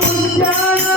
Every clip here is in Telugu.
ఉంటాను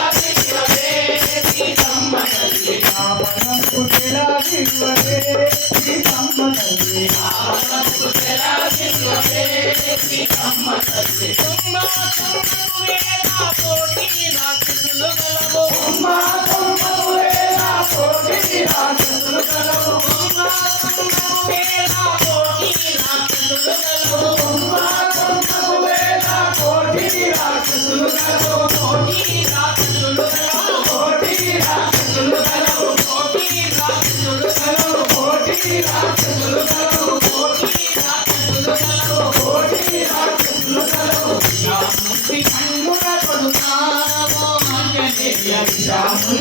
రాక్షసులు గలవు కోటి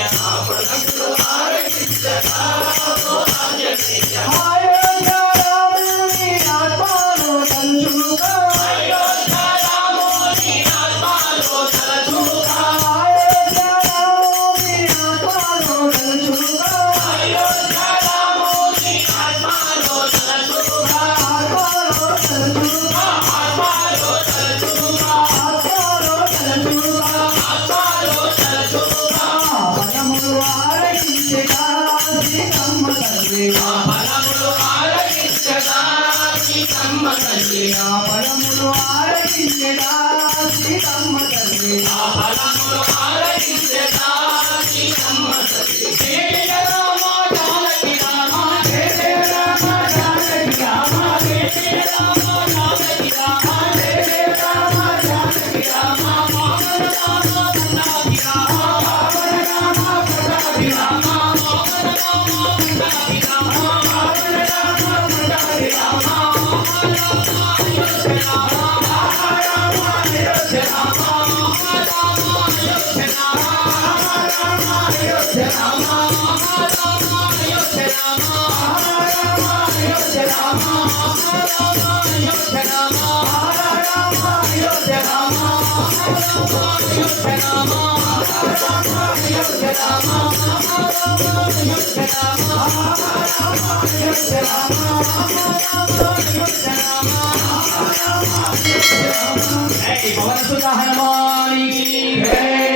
yeah. సీతమ్మ తల్లి ఆ పదములు ఆరగించడా సీతమ్మ తల్లి ఆ పదములు Hey, Bhagavato Hanuman ki Jai.